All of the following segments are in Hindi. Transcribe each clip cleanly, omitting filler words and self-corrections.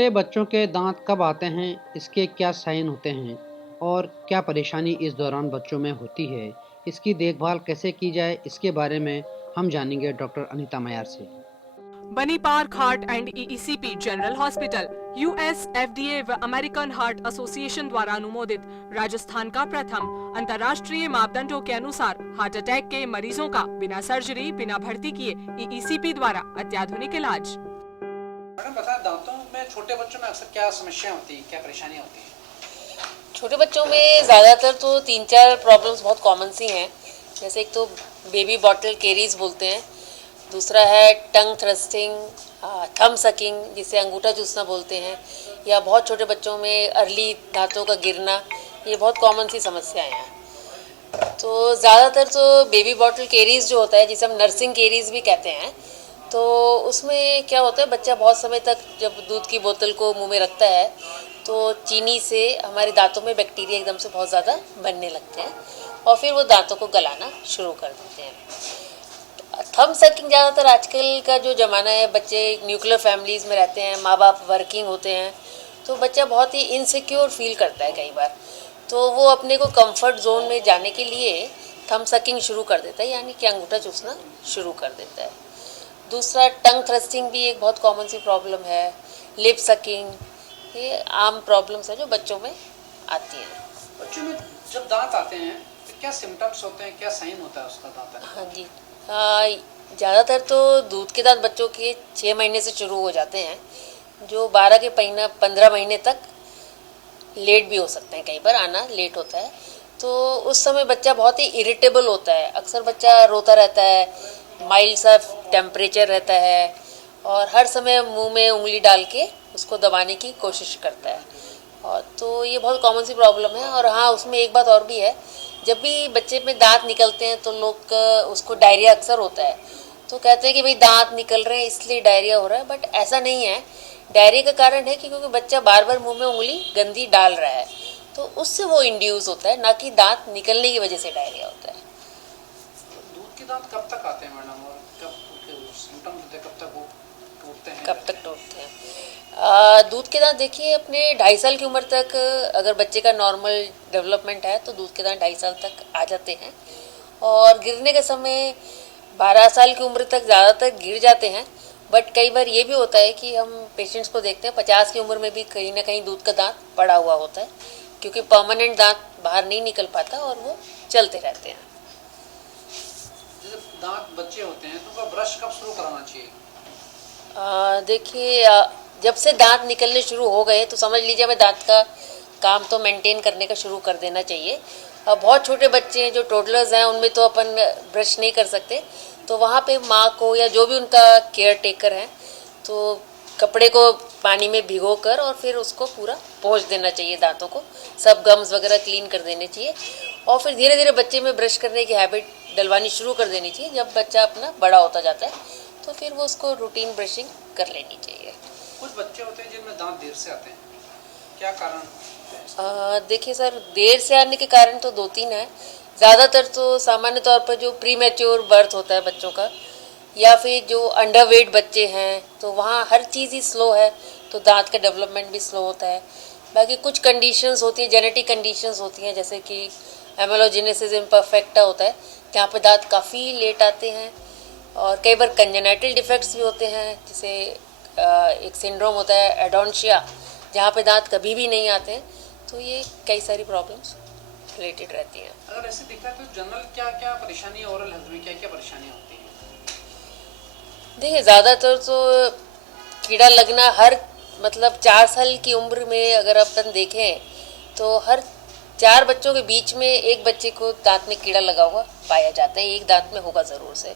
छोटे बच्चों के दांत कब आते हैं, इसके क्या साइन होते हैं और क्या परेशानी इस दौरान बच्चों में होती है, इसकी देखभाल कैसे की जाए, इसके बारे में हम जानेंगे डॉक्टर अनीता मयार से। बनी park heart and EECP general hospital US FDA व अमेरिकन हार्ट एसोसिएशन द्वारा अनुमोदित राजस्थान का प्रथम अंतर्राष्ट्रीय मापदंडों के अनुसार हार्ट अटैक के मरीजों का बिना सर्जरी बिना भर्ती किए ईईसीपी द्वारा अत्याधुनिक इलाज। मैडम बता, दांतों में छोटे बच्चों में अक्सर क्या समस्या होती है, क्या परेशानियां होती हैं? छोटे बच्चों में ज़्यादातर तो 3-4 प्रॉब्लम्स बहुत कॉमन सी हैं। जैसे एक तो बेबी बॉटल केरीज बोलते हैं, दूसरा है टंग थ्रस्टिंग, थम सकिंग जिसे अंगूठा चूसना बोलते हैं, या बहुत छोटे बच्चों में अर्ली दांतों का गिरना। ये बहुत कॉमन सी समस्याएं हैं। तो ज़्यादातर तो बेबी बॉटल केरीज जो होता है, जिसे हम नर्सिंग केरीज भी कहते हैं, तो उसमें क्या होता है, बच्चा बहुत समय तक जब दूध की बोतल को मुंह में रखता है तो चीनी से हमारे दांतों में बैक्टीरिया एकदम से बहुत ज़्यादा बनने लगते हैं और फिर वो दांतों को गलाना शुरू कर देते हैं। थम सकिंग ज़्यादातर आजकल का जो ज़माना है, बच्चे न्यूक्लियर फैमिलीज़ में रहते हैं, माँ बाप वर्किंग होते हैं, तो बच्चा बहुत ही इनसिक्योर फील करता है कई बार, तो वो अपने को कंफर्ट जोन में जाने के लिए थम सकिंग शुरू कर देता है, यानी कि अंगूठा चूसना शुरू कर देता है। दूसरा टंग थ्रस्टिंग भी एक बहुत कॉमन सी प्रॉब्लम है। लिप सकिंग, ये आम प्रॉब्लम्स है जो बच्चों में आती हैं। बच्चों में जब दांत आते हैं तो क्या सिम्टम्स होते हैं, क्या साइन होता है उसका दांत आने का? हाँ जी, ज़्यादातर तो दूध के दांत बच्चों के 6 महीने से शुरू हो जाते हैं, जो 12 के 15 महीने तक लेट भी हो सकते हैं, कई बार आना लेट होता है। तो उस समय बच्चा बहुत ही इरिटेबल होता है, अक्सर बच्चा रोता रहता है, माइल्ड सा टेम्परेचर रहता है और हर समय मुंह में उंगली डाल के उसको दबाने की कोशिश करता है। और तो ये बहुत कॉमन सी प्रॉब्लम है। और हाँ, उसमें एक बात और भी है, जब भी बच्चे में दांत निकलते हैं तो लोग उसको डायरिया अक्सर होता है, तो कहते हैं कि भाई दांत निकल रहे हैं इसलिए डायरिया हो रहा है, बट ऐसा नहीं है। डायरिया का कारण है कि क्योंकि बच्चा बार बार मुंह में उंगली गंदी डाल रहा है, तो उससे वो इंड्यूस होता है, ना कि दांत निकलने की वजह से डायरिया होता है। दूध के दांत कब तक आते हैं मैडम, और कब सिम्टम्स होते हैं, कब तक वो टूटते हैं? कब तक टूटते हैं? दूध के दांत देखिए, अपने 2.5 साल की उम्र तक अगर बच्चे का नॉर्मल डेवलपमेंट है तो दूध के दांत 2.5 साल तक आ जाते हैं। और गिरने का समय 12 साल की उम्र तक ज़्यादातर गिर जाते हैं, बट कई बार ये भी होता है कि हम पेशेंट्स को देखते हैं 50 की उम्र में भी कहीं ना कहीं दूध का दांत पड़ा हुआ होता है, क्योंकि परमानेंट दांत बाहर नहीं निकल पाता और वो चलते रहते हैं। जैसे दांत बच्चे होते हैं तो उनका ब्रश कब शुरू कराना चाहिए? देखिए, जब से दांत निकलने शुरू हो गए तो समझ लीजिए हमें दांत का काम तो मेंटेन करने का शुरू कर देना चाहिए। अब बहुत छोटे बच्चे हैं जो टोडलर्स हैं, उनमें तो अपन ब्रश नहीं कर सकते, तो वहाँ पे माँ को या जो भी उनका केयर टेकर है, तो कपड़े को पानी में भिगो कर और फिर उसको पूरा पोंछ देना चाहिए, दांतों को सब गम्स वगैरह क्लीन कर देने चाहिए। और फिर धीरे धीरे बच्चे में ब्रश करने की हैबिट डलवानी शुरू कर देनी चाहिए। जब बच्चा अपना बड़ा होता जाता है तो फिर वो उसको रूटीन ब्रशिंग कर लेनी चाहिए। कुछ बच्चे होते हैं जिनमें दांत देर से आते हैं, क्या कारण? देखिए सर, देर से आने के कारण तो 2-3 हैं। ज़्यादातर तो सामान्य तौर पर जो प्री मैच्योर बर्थ होता है बच्चों का, या फिर जो अंडरवेट बच्चे हैं, तो वहाँ हर चीज़ ही स्लो है, तो दांत का डेवलपमेंट भी स्लो होता है। बाकी कुछ कंडीशंस होती है, जेनेटिक कंडीशंस होती हैं, जैसे कि एमेलोजेनेसिस इम्परफेक्टा होता है, जहाँ पे दांत काफ़ी लेट आते हैं। और कई बार कंजेनाइटल डिफेक्ट्स भी होते हैं, जैसे एक सिंड्रोम होता है एडोंशिया, जहाँ पे दांत कभी भी नहीं आते हैं। तो ये कई सारी प्रॉब्लम्स रिलेटेड रहती हैं। अगर ऐसे दिखता है तो जनरल क्या क्या परेशानी, ओरल हेल्थ में क्या क्या परेशानियाँ होती हैं? देखिए, ज़्यादातर तो कीड़ा लगना हर 4 साल की उम्र में अगर अपन देखें तो हर 4 बच्चों के बीच में एक बच्चे को दांत में कीड़ा लगा हुआ पाया जाता है, एक दांत में होगा ज़रूर से।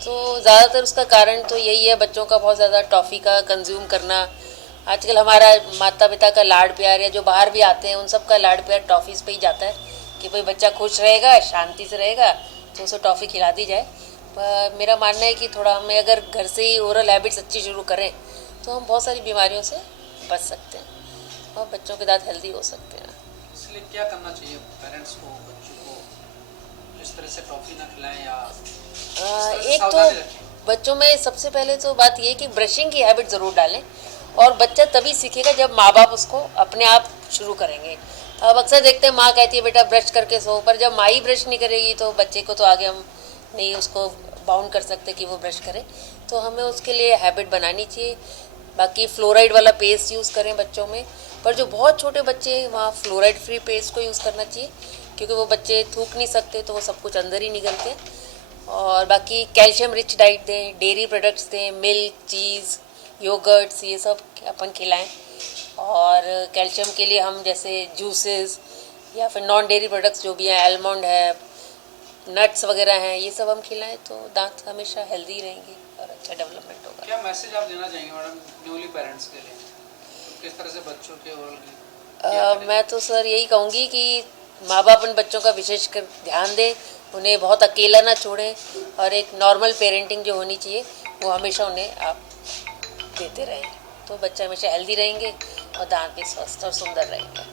तो ज़्यादातर उसका कारण तो यही है, बच्चों का बहुत ज़्यादा टॉफ़ी का कंज्यूम करना। आजकल हमारा माता पिता का लाड प्यार, या जो बाहर भी आते हैं उन सब का लाड प्यार टॉफ़ीज़ पे ही जाता है कि भाई बच्चा खुश रहेगा, शांति से रहेगा, तो उसे टॉफ़ी खिला दी जाए। पर मेरा मानना है कि थोड़ा हमें अगर घर से ही ओरल हैबिट्स अच्छी शुरू करें तो हम बहुत सारी बीमारियों से बच सकते हैं और बच्चों के दांत हेल्दी हो सकते हैं। इसलिए क्या करना चाहिए पेरेंट्स को, बच्चों को इस तरह से टॉफ़ी ना खिलाएं या एक तो बच्चों में सबसे पहले तो बात ये कि ब्रशिंग की हैबिट ज़रूर डालें, और बच्चा तभी सीखेगा जब माँ बाप उसको अपने आप शुरू करेंगे। अब अक्सर देखते हैं माँ कहती है बेटा ब्रश करके सो, पर जब माँ ही ब्रश नहीं करेगी तो बच्चे को तो आगे हम नहीं उसको बाउंड कर सकते कि वो ब्रश करे। तो हमें उसके लिए हैबिट बनानी चाहिए। बाकी फ्लोराइड वाला पेस्ट यूज़ करें बच्चों में, पर जो बहुत छोटे बच्चे हैं वहाँ फ्लोराइड फ्री पेस्ट को यूज़ करना चाहिए, क्योंकि वो बच्चे थूक नहीं सकते तो वो सब कुछ अंदर ही निकलते हैं। और बाकी कैल्शियम रिच डाइट दें, डेयरी प्रोडक्ट्स दें, मिल्क, चीज़, योगर्ट्स, ये सब अपन खिलाएं। और कैल्शियम के लिए हम जैसे जूसेस या फिर नॉन डेयरी प्रोडक्ट्स जो भी हैं, आलमंड है, नट्स वगैरह हैं, ये सब हम खिलाएं तो दांत हमेशा हेल्दी रहेंगे और अच्छा डेवलपमेंट होगा। क्या मैसेज आप देना चाहेंगे मैडम न्यूली पेरेंट्स के लिए, किस तरह से बच्चों के ओरल मैं तो सर यही कहूँगी कि माँ बाप उन बच्चों का विशेष कर ध्यान दें, उन्हें बहुत अकेला ना छोड़ें, और एक नॉर्मल पेरेंटिंग जो होनी चाहिए वो हमेशा उन्हें आप देते रहें, तो बच्चे हमेशा हेल्दी रहेंगे और दांत भी स्वस्थ और सुंदर रहेंगे।